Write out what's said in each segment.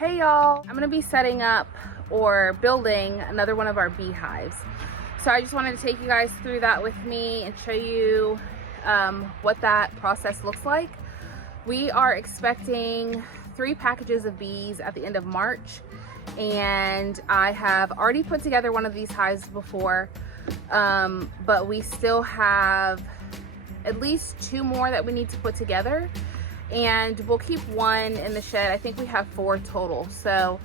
Hey y'all, I'm gonna be setting up or building another one of our beehives. So I just wanted to take you guys through that with me and show you what that process looks like. We are expecting 3 packages of bees at the end of March, and I have already put together one of these hives before, but we still have at least 2 more that we need to put together. And we'll keep 1 in the shed. I think we have 4 total. So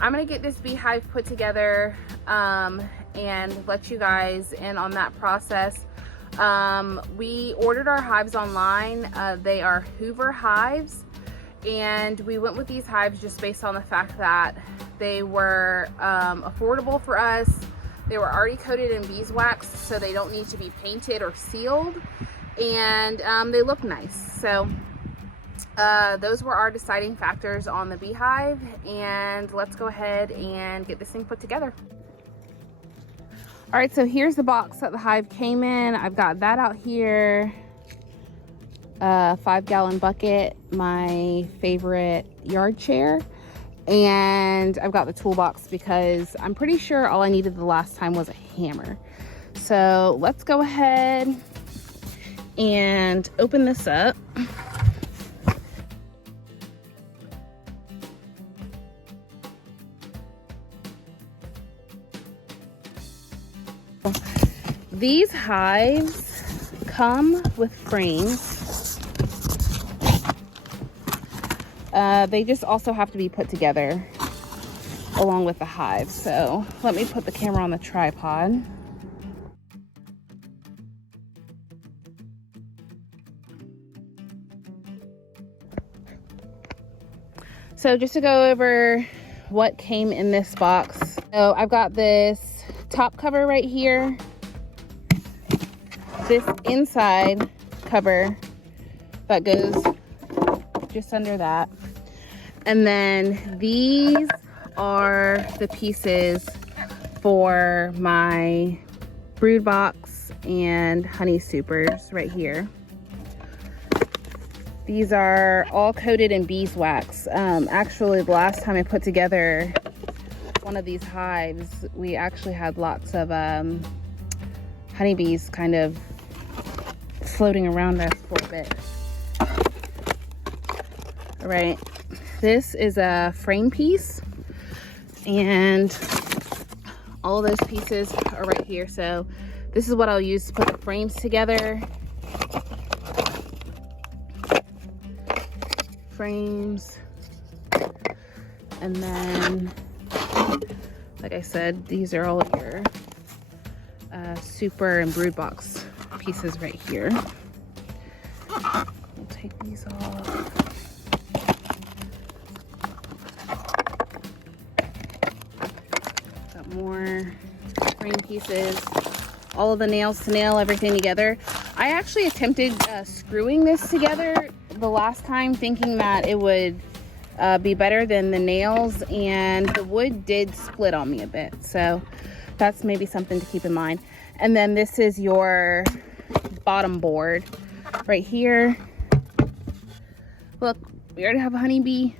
I'm gonna get this beehive put together and let you guys in on that process. We ordered our hives online. They are Hoover Hives, and we went with these hives just based on the fact that they were affordable for us. They were already coated in beeswax, so they don't need to be painted or sealed, and they look nice. So those were our deciding factors on the beehive, and let's go ahead and get this thing put together. All right, so here's the box that the hive came in. I've got that out here, a 5-gallon bucket, my favorite yard chair, and I've got the toolbox because I'm pretty sure all I needed the last time was a hammer. So let's go ahead and open this up. These hives come with frames. They just also have to be put together along with the hive. So let me put the camera on the tripod. So just to go over what came in this box. So I've got this top cover right here, this inside cover that goes just under that, and then these are the pieces for my brood box and honey supers right here. These are all coated in beeswax. Actually, the last time I put together one of these hives, we actually had lots of honeybees kind of floating around us for a bit. All right, this is a frame piece, and all of those pieces are right here. So this is what I'll use to put the frames together. Frames, and then, like I said, these are all of your super and brood box pieces right here. We'll take these off. Got more frame pieces, all of the nails to nail everything together. I actually attempted screwing this together the last time, thinking that it would be better than the nails, and the wood did split on me a bit. So that's maybe something to keep in mind. And then this is your bottom board right here. Look, we already have a honeybee.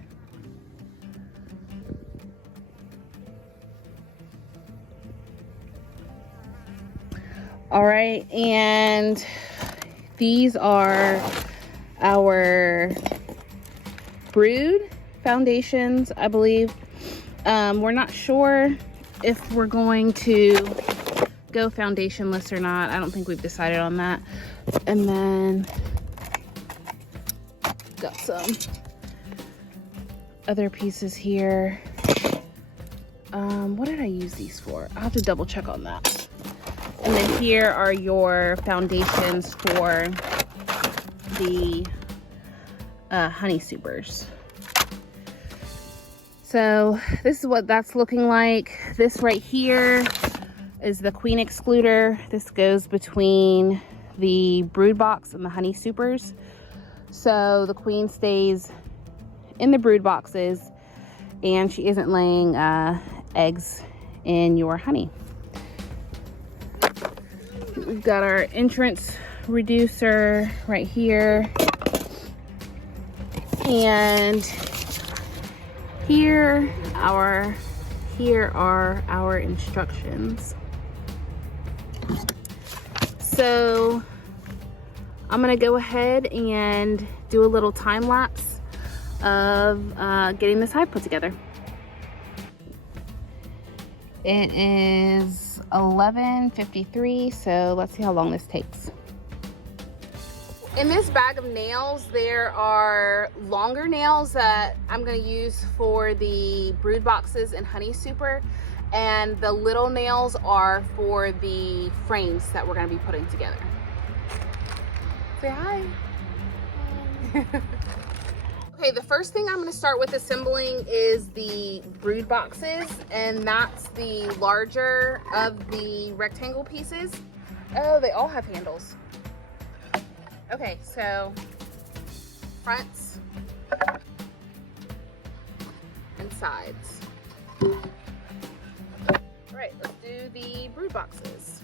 All right, and these are our brood foundations, I believe. We're not sure if we're going to go foundationless or not. I don't think we've decided on that. And then got some other pieces here. What did I use these for? I'll have to double check on that. And then here are your foundations for the honey supers. So this is what that's looking like. This right here is the queen excluder. This goes between the brood box and the honey supers. So the queen stays in the brood boxes and she isn't laying eggs in your honey. We've got our entrance reducer right here. And here are our instructions. So I'm gonna go ahead and do a little time lapse of getting this hive put together. It is 11:53, so let's see how long this takes. In this bag of nails, there are longer nails that I'm going to use for the brood boxes and honey super, and the little nails are for the frames that we're going to be putting together. Say hi. Okay, the first thing I'm going to start with assembling is the brood boxes, and that's the larger of the rectangle pieces. Oh, they all have handles. Okay, so fronts and sides. All right, let's do the brood boxes.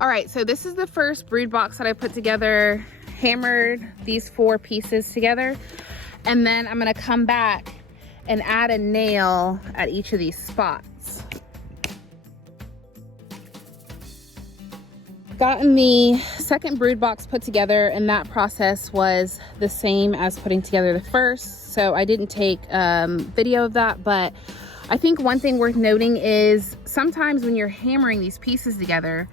All right, so this is the first brood box that I put together, hammered these 4 pieces together, and then I'm gonna come back and add a nail at each of these spots. Gotten the second brood box put together, and that process was the same as putting together the first, so I didn't take video of that, but I think one thing worth noting is sometimes when you're hammering these pieces together,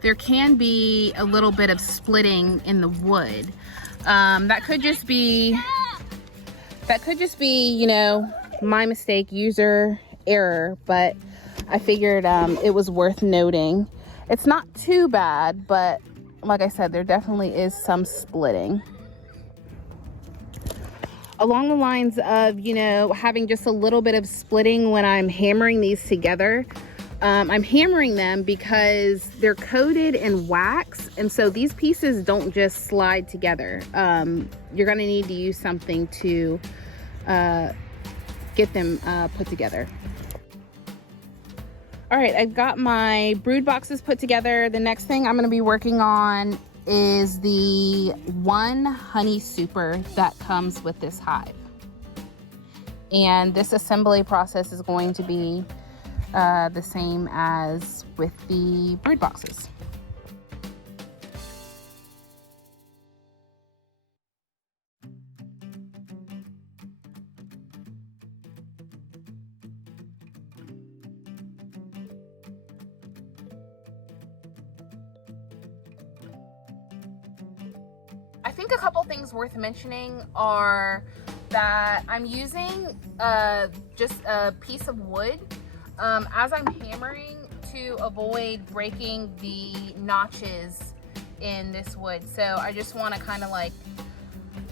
there can be a little bit of splitting in the wood. That could just be, you know, my mistake, user error, but I figured it was worth noting. It's not too bad, but like I said, there definitely is some splitting. Along the lines of, you know, having just a little bit of splitting when I'm hammering these together, I'm hammering them because they're coated in wax, and so these pieces don't just slide together. You're gonna need to use something to get them put together. All right, I've got my brood boxes put together. The next thing I'm gonna be working on is the one honey super that comes with this hive. And this assembly process is going to be the same as with the brood boxes. I think a couple things worth mentioning are that I'm using just a piece of wood as I'm hammering to avoid breaking the notches in this wood. So I just want to kind of like,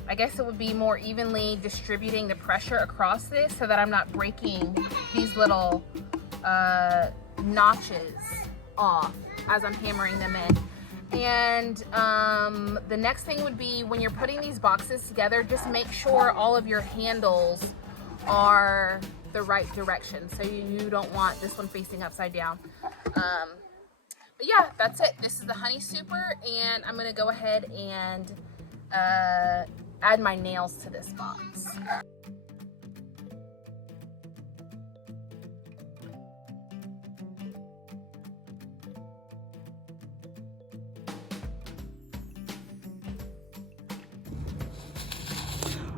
I guess it would be more evenly distributing the pressure across this so that I'm not breaking these little notches off as I'm hammering them in. And the next thing would be, when you're putting these boxes together, just make sure all of your handles are the right direction, so you don't want this one facing upside down. But yeah, that's it. This is the honey super, and I'm gonna go ahead and add my nails to this box.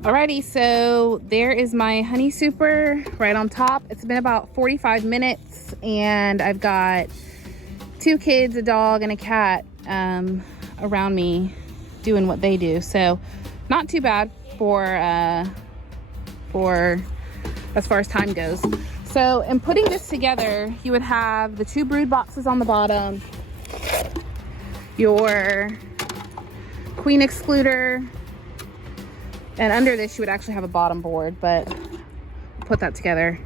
Alrighty, so there is my honey super right on top. It's been about 45 minutes, and I've got 2 kids, a dog, and a cat around me doing what they do. So not too bad for as far as time goes. So in putting this together, you would have the 2 brood boxes on the bottom, your queen excluder, and under this you would actually have a bottom board, but put that together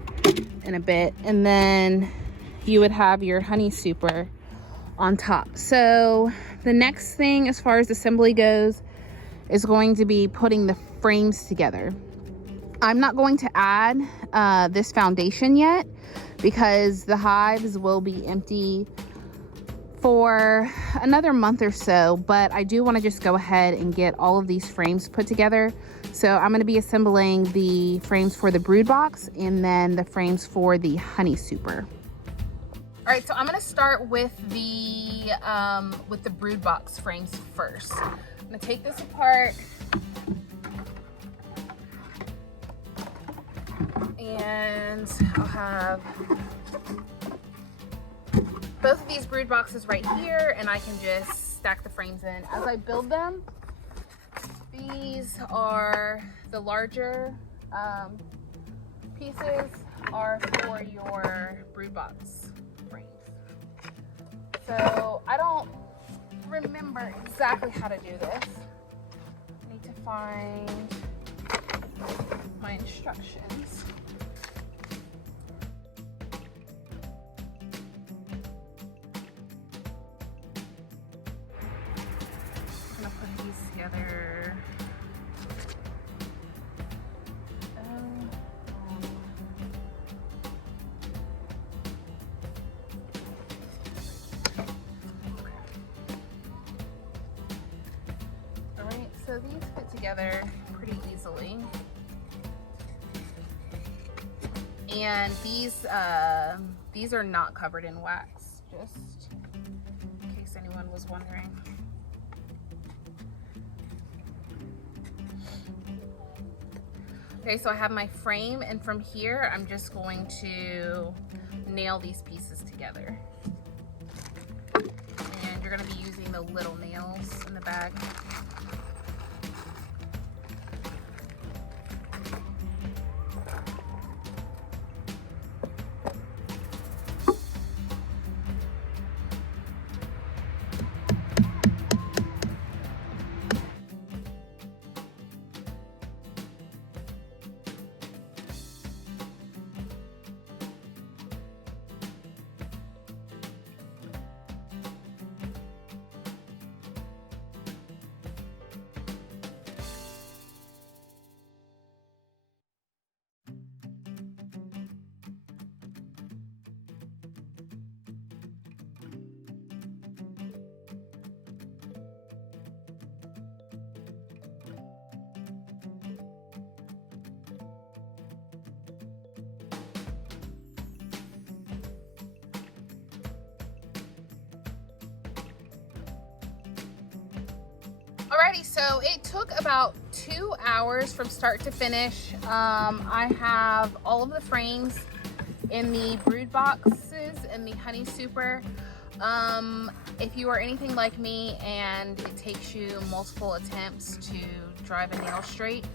in a bit. And then you would have your honey super on top. So the next thing as far as assembly goes is going to be putting the frames together. I'm not going to add this foundation yet because the hives will be empty for another month or so, but I do want to just go ahead and get all of these frames put together. So I'm going to be assembling the frames for the brood box and then the frames for the honey super. All right, so I'm going to start with the brood box frames first. I'm going to take this apart and I'll have both of these brood boxes right here, and I can just stack the frames in. As I build them, these are the larger pieces are for your brood box frames. So I don't remember exactly how to do this. I need to find my instructions. I'm gonna put these together. Alright, so these fit together pretty easily. And these are not covered in wax, just in case anyone was wondering. Okay, so I have my frame, and from here I'm just going to nail these pieces together. And you're going to be using the little nails in the bag. Alrighty, so it took about 2 hours from start to finish. I have all of the frames in the brood boxes and the honey super. If you are anything like me and it takes you multiple attempts to drive a nail straight,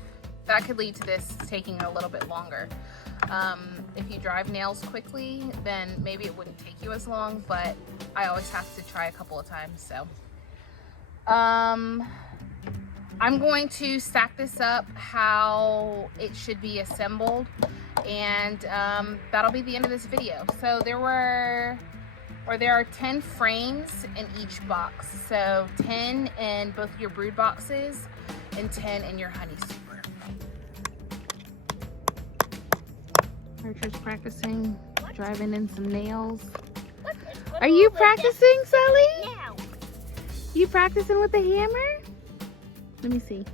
that could lead to this taking a little bit longer. If you drive nails quickly, then maybe it wouldn't take you as long, but I always have to try a couple of times, so. I'm going to stack this up how it should be assembled, and that'll be the end of this video. So there are 10 frames in each box. So 10 in both your brood boxes and 10 in your honey super. Archer's practicing driving in some nails. Are you practicing, Sally? Yeah. You practicing with the hammer? Let me see.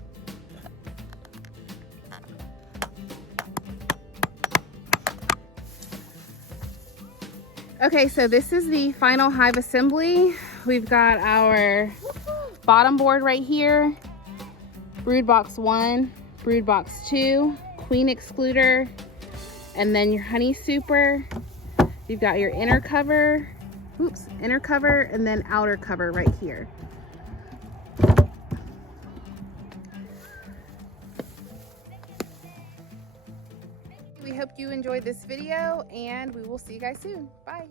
Okay, so this is the final hive assembly. We've got our bottom board right here, brood box 1, brood box 2, queen excluder, and then your honey super. You've got your inner cover, inner cover, and then outer cover right here. We hope you enjoyed this video, and we will see you guys soon. Bye.